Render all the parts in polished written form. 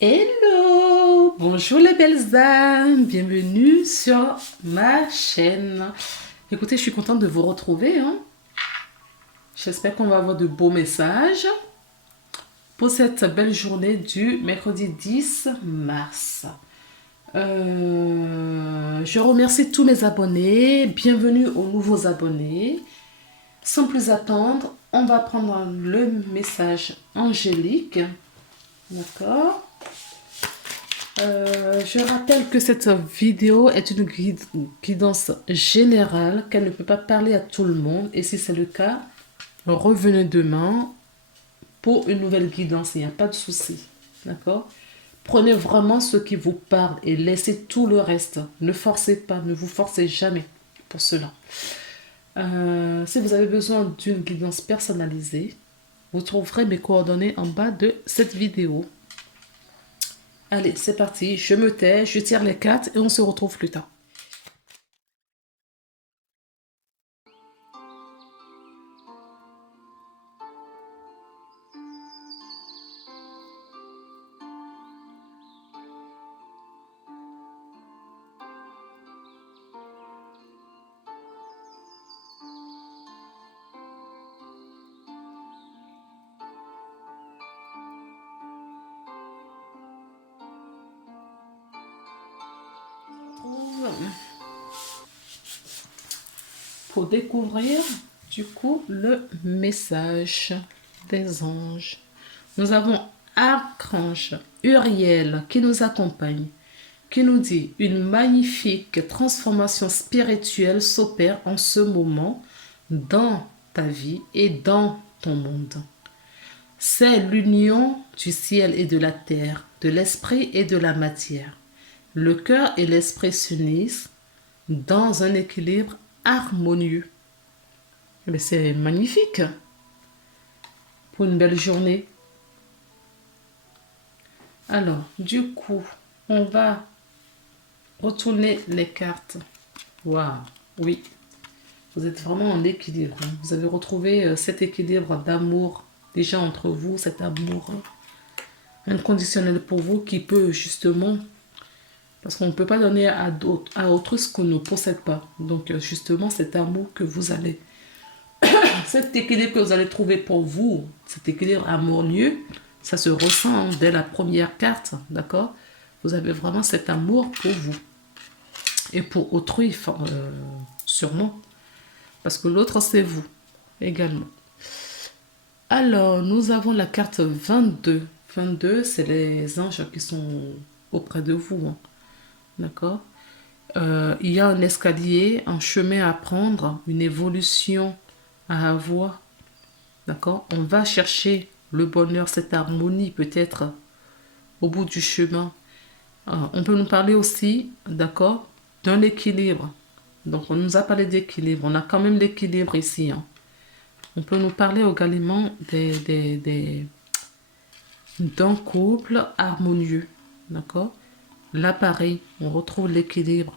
Hello! Bonjour les belles âmes, bienvenue sur ma chaîne. Écoutez, je suis contente de vous retrouver, hein. J'espère qu'on va avoir de beaux messages pour cette belle journée du mercredi 10 mars. Je remercie tous mes abonnés, bienvenue aux nouveaux abonnés. Sans plus attendre, on va prendre le message angélique, d'accord? Je rappelle que cette vidéo est une guidance générale, qu'elle ne peut pas parler à tout le monde. Et si c'est le cas, revenez demain pour une nouvelle guidance. Il n'y a pas de souci. D'accord? Prenez vraiment ce qui vous parle et laissez tout le reste. Ne forcez pas, ne vous forcez jamais pour cela. Si vous avez besoin d'une guidance personnalisée, vous trouverez mes coordonnées en bas de cette vidéo. Allez, c'est parti, je me tais, je tire les cartes et on se retrouve plus tard. Pour découvrir du coup le message des anges. Nous avons Archange Uriel qui nous accompagne, qui nous dit une magnifique transformation spirituelle s'opère en ce moment dans ta vie et dans ton monde. C'est l'union du ciel et de la terre, de l'esprit et de la matière. Le cœur et l'esprit s'unissent dans un équilibre harmonieux. Mais c'est magnifique pour une belle journée. Alors, du coup, on va retourner les cartes. Waouh, oui, vous êtes vraiment en équilibre. Vous avez retrouvé cet équilibre d'amour déjà entre vous, cet amour inconditionnel pour vous qui peut justement, parce qu'on ne peut pas donner à autrui ce qu'on ne possède pas. Donc justement, cet amour que vous allez, cet équilibre que vous allez trouver pour vous, cet équilibre harmonieux, ça se ressent dès la première carte, d'accord? Vous avez vraiment cet amour pour vous. Et pour autrui, sûrement. Parce que l'autre, c'est vous également. Alors, nous avons la carte 22. 22, c'est les anges qui sont auprès de vous, hein. D'accord? Il y a un escalier, un chemin à prendre, une évolution à avoir. D'accord? On va chercher le bonheur, cette harmonie peut-être au bout du chemin. On peut nous parler aussi, d'accord, d'un équilibre. Donc on nous a parlé d'équilibre. On a quand même l'équilibre ici, hein. On peut nous parler également d'un couple harmonieux. D'accord? Là, pareil, on retrouve l'équilibre.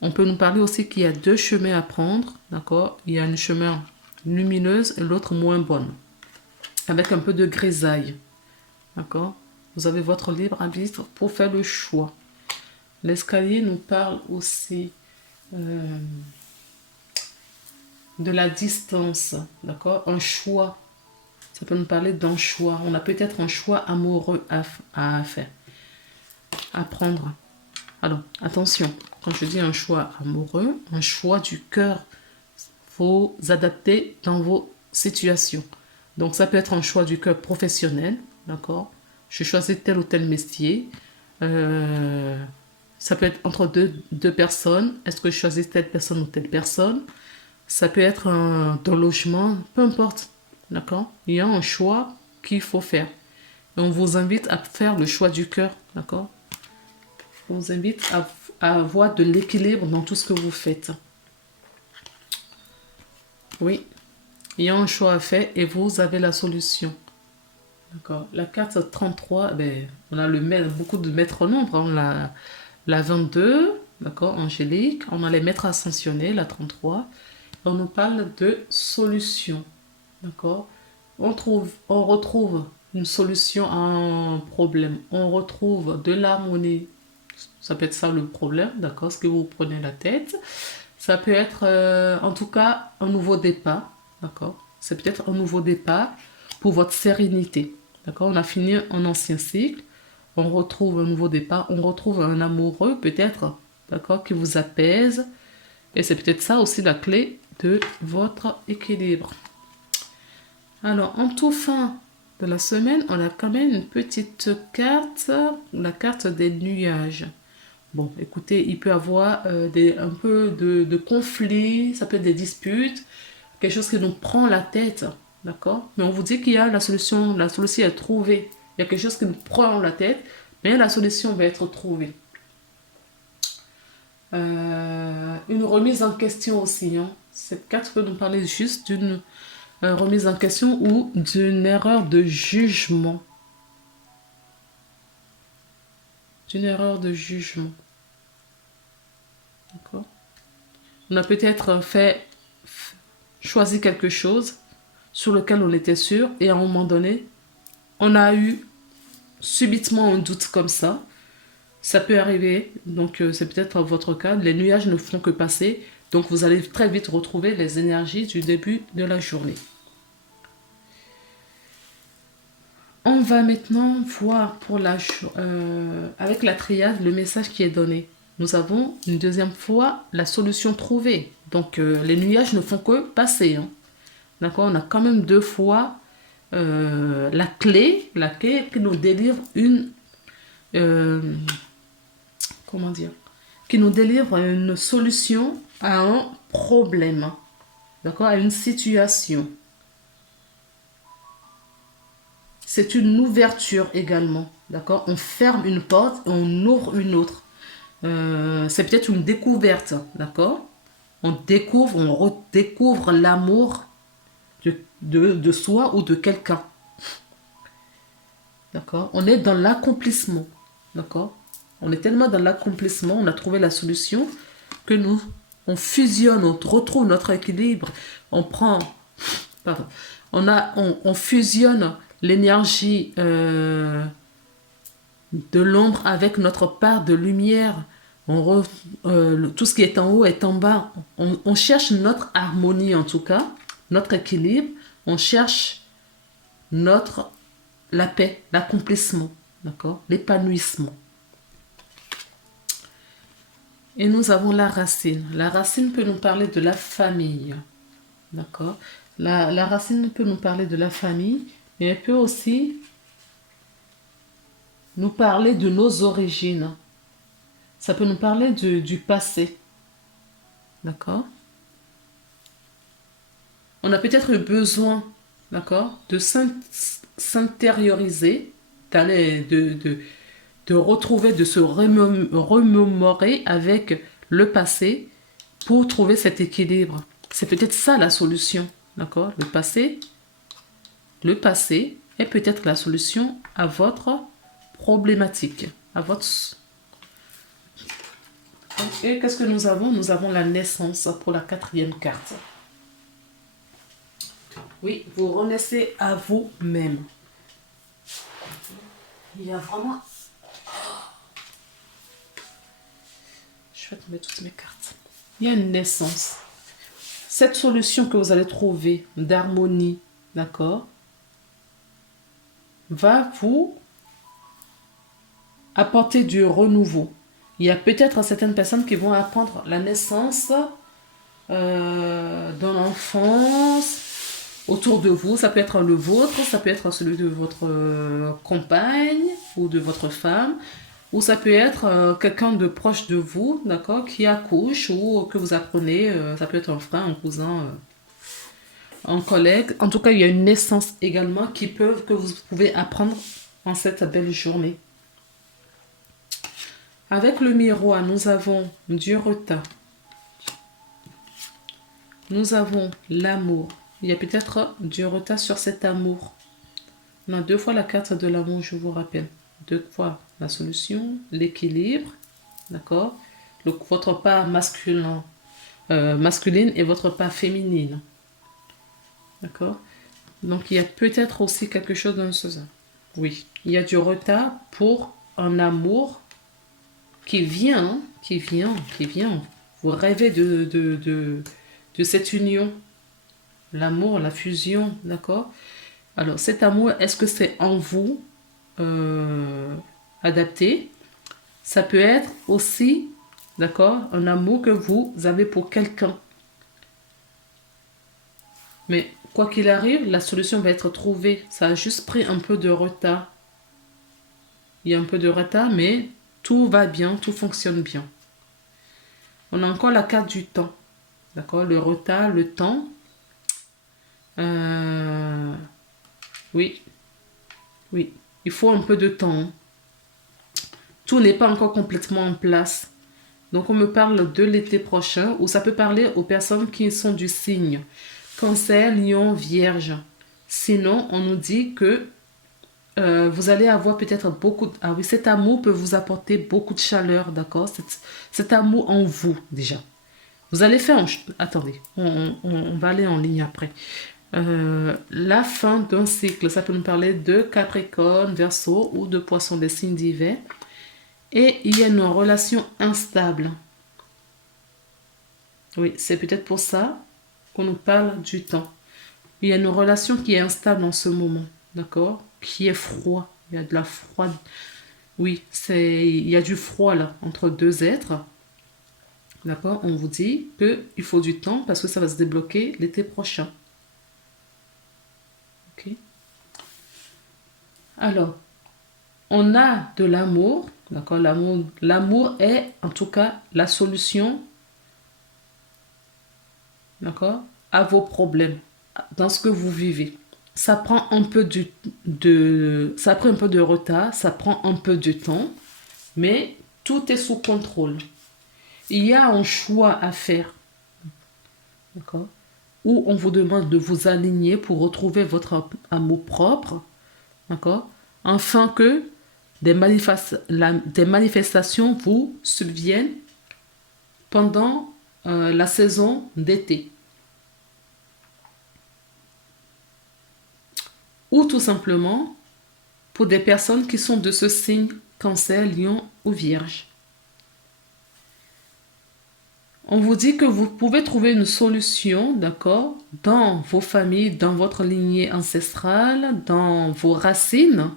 On peut nous parler aussi qu'il y a deux chemins à prendre. D'accord? Il y a une chemin lumineuse et l'autre moins bonne, avec un peu de grisaille. D'accord? Vous avez votre libre arbitre pour faire le choix. L'escalier nous parle aussi de la distance. D'accord? Un choix. Ça peut nous parler d'un choix. On a peut-être un choix amoureux à faire, à prendre. Alors, attention, quand je dis un choix amoureux, un choix du cœur, faut adapter dans vos situations. Donc, ça peut être un choix du cœur professionnel, d'accord? Je choisis tel ou tel métier. Ça peut être entre deux personnes. Est-ce que je choisis telle personne ou telle personne? Ça peut être un logement, peu importe, d'accord? Il y a un choix qu'il faut faire. Et on vous invite à faire le choix du cœur, d'accord? On vous invite à avoir de l'équilibre dans tout ce que vous faites. Oui, il y a un choix à faire et vous avez la solution. D'accord. La carte 33, ben, on a beaucoup de maîtres nombres, hein. La 22, d'accord, angélique. On a les maîtres ascensionnés, la 33. On nous parle de solution. D'accord. On retrouve une solution à un problème. On retrouve de l'harmonie. Ça peut être ça le problème, d'accord? Ce que vous prenez la tête. Ça peut être, en tout cas, un nouveau départ, d'accord? C'est peut-être un nouveau départ pour votre sérénité, d'accord? On a fini un ancien cycle, on retrouve un nouveau départ, on retrouve un amoureux peut-être, d'accord, qui vous apaise. Et c'est peut-être ça aussi la clé de votre équilibre. Alors, en tout fin de la semaine, on a quand même une petite carte, la carte des nuages. Bon, écoutez, il peut y avoir un peu de conflits, ça peut être des disputes, quelque chose qui nous prend la tête, d'accord? Mais on vous dit qu'il y a la solution est trouvée. Il y a quelque chose qui nous prend la tête, mais la solution va être trouvée. Une remise en question aussi, hein. Cette carte peut nous parler juste d'une remise en question ou d'une erreur de jugement. D'une erreur de jugement. D'accord? On a peut-être choisi quelque chose sur lequel on était sûr et à un moment donné, on a eu subitement un doute comme ça. Ça peut arriver, donc c'est peut-être votre cas. Les nuages ne font que passer, donc vous allez très vite retrouver les énergies du début de la journée. On va maintenant voir pour avec la triade le message qui est donné. Nous avons une deuxième fois la solution trouvée. Donc les nuages ne font que passer, hein. D'accord, on a quand même deux fois la clé qui nous délivre comment dire, qui nous délivre une solution à un problème, d'accord, à une situation. C'est une ouverture également, d'accord? On ferme une porte et on ouvre une autre. C'est peut-être une découverte, d'accord? On redécouvre l'amour de soi ou de quelqu'un, d'accord? On est dans l'accomplissement, d'accord? On est tellement dans l'accomplissement, on a trouvé la solution que on fusionne, on retrouve notre équilibre, on prend, pardon, on fusionne l'énergie de l'ombre avec notre part de lumière. Tout ce qui est en haut est en bas. On cherche notre harmonie en tout cas, notre équilibre. On cherche la paix, l'accomplissement, d'accord, l'épanouissement. Et nous avons la racine. La racine peut nous parler de la famille, d'accord. La racine peut nous parler de la famille, mais elle peut aussi nous parler de nos origines. Ça peut nous parler du passé. D'accord? On a peut-être eu besoin, d'accord, de s'intérioriser, de retrouver, de se remémorer avec le passé pour trouver cet équilibre. C'est peut-être ça la solution, d'accord? Le passé est peut-être la solution à votre problématique, à votre... Et qu'est-ce que nous avons? Nous avons la naissance pour la quatrième carte. Oui, vous renaissez à vous-même. Il y a vraiment... Je vais tomber toutes mes cartes. Il y a une naissance. Cette solution que vous allez trouver d'harmonie, d'accord, va vous apporter du renouveau. Il y a peut-être certaines personnes qui vont apprendre la naissance dans l'enfance autour de vous. Ça peut être le vôtre, ça peut être celui de votre compagne ou de votre femme, ou ça peut être quelqu'un de proche de vous, d'accord, qui accouche ou que vous apprenez. Ça peut être un frère, un cousin, un collègue. En tout cas, il y a une naissance également que vous pouvez apprendre en cette belle journée. Avec le miroir, nous avons du retard. Nous avons l'amour. Il y a peut-être du retard sur cet amour. On a deux fois la carte de l'amour, je vous rappelle. Deux fois la solution, l'équilibre, d'accord? Votre part masculine et votre part féminine. D'accord? Donc, il y a peut-être aussi quelque chose dans ce sens. Oui, il y a du retard pour un amour qui vient, hein, qui vient, qui vient. Vous rêvez de cette union, l'amour, la fusion, d'accord? Alors, cet amour, est-ce que c'est en vous adapté? Ça peut être aussi, d'accord, un amour que vous avez pour quelqu'un. Mais quoi qu'il arrive, la solution va être trouvée. Ça a juste pris un peu de retard. Il y a un peu de retard, mais tout va bien, tout fonctionne bien. On a encore la carte du temps. D'accord? Le retard, le temps. Euh, oui, oui. Il faut un peu de temps, hein. Tout n'est pas encore complètement en place. Donc, on me parle de l'été prochain, ou ça peut parler aux personnes qui sont du signe Cancer, Lion, Vierge. Sinon, on nous dit que vous allez avoir peut-être beaucoup... Ah oui, cet amour peut vous apporter beaucoup de chaleur, d'accord? Cet amour en vous, déjà. Vous allez faire... Attendez, on va aller en ligne après. La fin d'un cycle, ça peut nous parler de Capricorne, Verseau ou de Poisson des signes d'hiver. Et il y a une relation instable. Oui, c'est peut-être pour ça qu'on nous parle du temps. Il y a une relation qui est instable en ce moment, d'accord? Qui est froid. Il y a de la froide. Oui, il y a du froid là, entre deux êtres. D'accord? On vous dit qu'il faut du temps parce que ça va se débloquer l'été prochain. Ok? Alors, on a de l'amour. D'accord? L'amour est en tout cas la solution, d'accord, à vos problèmes, dans ce que vous vivez. Ça prend un peu ça prend un peu de retard, ça prend un peu de temps, mais tout est sous contrôle. Il y a un choix à faire, d'accord, où on vous demande de vous aligner pour retrouver votre amour propre, d'accord, afin que des manifestations vous subviennent pendant la saison d'été. Ou tout simplement pour des personnes qui sont de ce signe Cancer, Lion ou Vierge. On vous dit que vous pouvez trouver une solution, d'accord, dans vos familles, dans votre lignée ancestrale, dans vos racines,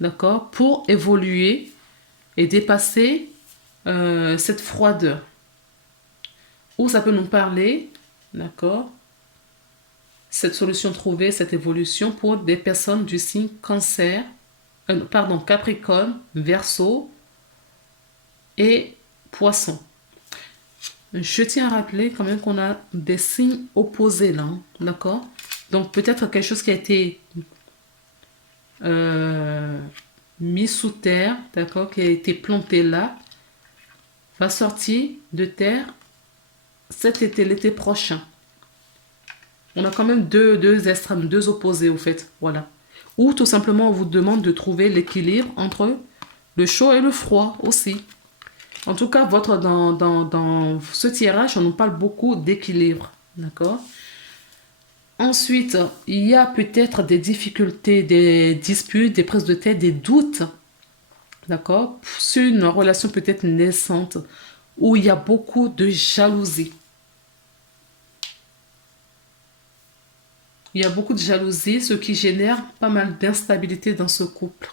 d'accord, pour évoluer et dépasser cette froideur. Ou ça peut nous parler, d'accord, cette solution trouvée, cette évolution pour des personnes du signe Cancer, Capricorne, Verseau et Poisson. Je tiens à rappeler quand même qu'on a des signes opposés là, hein, d'accord? Donc peut-être quelque chose qui a été mis sous terre, d'accord, qui a été planté là, va sortir de terre cet été, l'été prochain. On a quand même deux extrêmes, deux opposés au fait, voilà. Ou tout simplement on vous demande de trouver l'équilibre entre le chaud et le froid aussi. En tout cas, dans ce tirage, on nous parle beaucoup d'équilibre, d'accord? Ensuite, il y a peut-être des difficultés, des disputes, des prises de tête, des doutes, d'accord? Sur une relation peut-être naissante où il y a beaucoup de jalousie. Il y a beaucoup de jalousie, ce qui génère pas mal d'instabilité dans ce couple.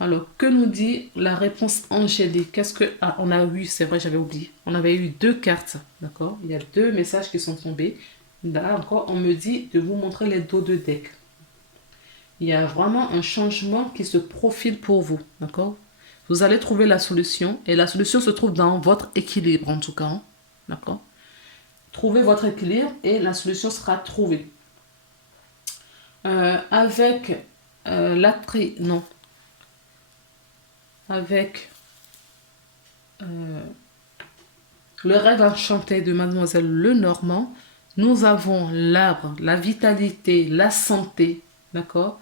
Alors, que nous dit la réponse angélique? Qu'est-ce que... Ah, on a eu, c'est vrai, j'avais oublié. On avait eu deux cartes, d'accord? Il y a deux messages qui sont tombés. Là encore, on me dit de vous montrer les dos de deck. Il y a vraiment un changement qui se profile pour vous, d'accord? Vous allez trouver la solution, et la solution se trouve dans votre équilibre, en tout cas, hein, d'accord? Trouvez votre équilibre, et la solution sera trouvée. Avec non. Avec le rêve enchanté de Mademoiselle Lenormand, nous avons l'arbre, la vitalité, la santé, d'accord?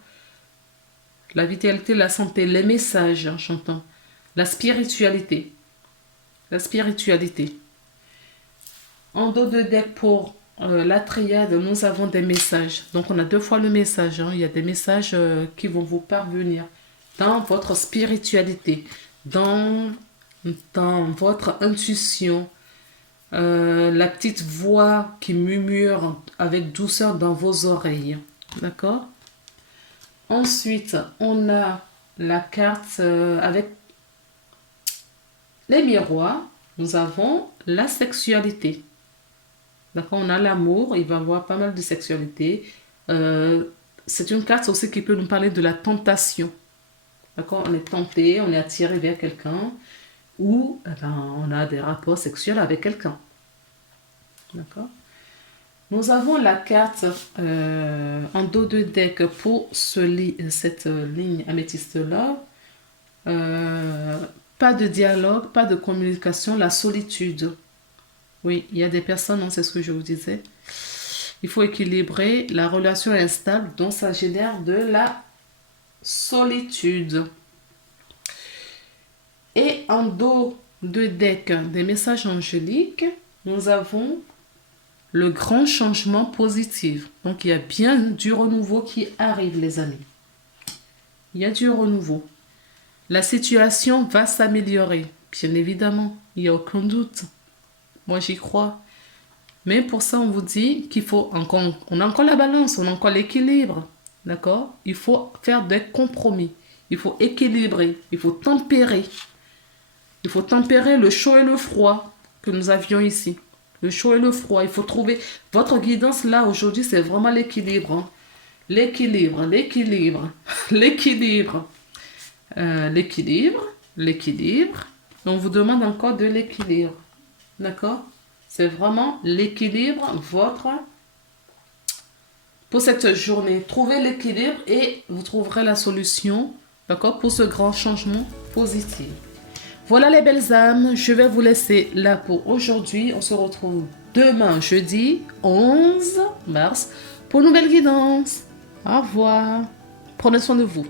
La vitalité, la santé, les messages enchantants, la spiritualité. La spiritualité. En dos de deck pour la triade, nous avons des messages. Donc, on a 2 fois le message, hein. Il y a des messages qui vont vous parvenir dans votre spiritualité, dans, dans votre intuition, la petite voix qui murmure avec douceur dans vos oreilles. D'accord? Ensuite, on a la carte avec les miroirs. Nous avons la sexualité. D'accord? On a l'amour, il va y avoir pas mal de sexualité. C'est une carte aussi qui peut nous parler de la tentation. D'accord? On est tenté, on est attiré vers quelqu'un ou eh ben, on a des rapports sexuels avec quelqu'un. D'accord? Nous avons la carte en dos de deck pour cette ligne améthyste-là. Pas de dialogue, pas de communication, la solitude. Oui, il y a des personnes, c'est ce que je vous disais. Il faut équilibrer, la relation est instable, donc ça génère de la solitude. Et en dos de deck des messages angéliques, nous avons le grand changement positif. Donc, il y a bien du renouveau qui arrive, les amis. Il y a du renouveau. La situation va s'améliorer, bien évidemment. Il n'y a aucun doute. Moi, j'y crois. Mais pour ça, on vous dit qu'il faut encore... On a encore la balance, on a encore l'équilibre. D'accord? Il faut faire des compromis. Il faut équilibrer. Il faut tempérer. Il faut tempérer le chaud et le froid que nous avions ici. Le chaud et le froid. Il faut trouver... Votre guidance, là, aujourd'hui, c'est vraiment l'équilibre. Hein. L'équilibre, l'équilibre, l'équilibre. L'équilibre. On vous demande encore de l'équilibre. D'accord? C'est vraiment l'équilibre, pour cette journée. Trouvez l'équilibre et vous trouverez la solution, d'accord, pour ce grand changement positif. Voilà les belles âmes, je vais vous laisser là pour aujourd'hui. On se retrouve demain, jeudi 11 mars, pour une nouvelle guidance. Au revoir. Prenez soin de vous.